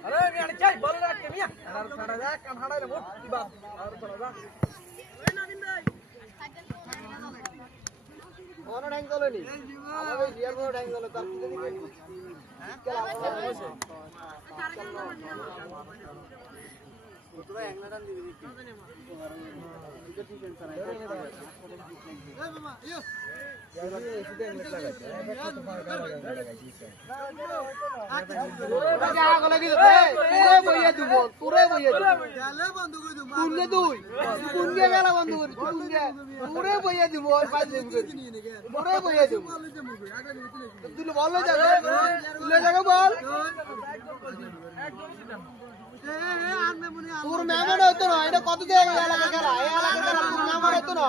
अरे मी आणि काय बोल ना के मिया अरे साडा जा कान हाडायला मोठी बात अरे साडा जा ओय नवीन भाई কোন ঢ্যাং চলেনি আমাদের রিয়াল বড় ঢ্যাং চলে তার কি দেখি হ্যাঁ কেলা বসে তোরা একনাডান দিবি কি এটা ঠিক টেনশন আছে এই মামা ইয়ো তোর মেমন হতো না এটা কত দিয়ে এলাকা খেলা এই এলাকা খেলা তোর মেমন হতো না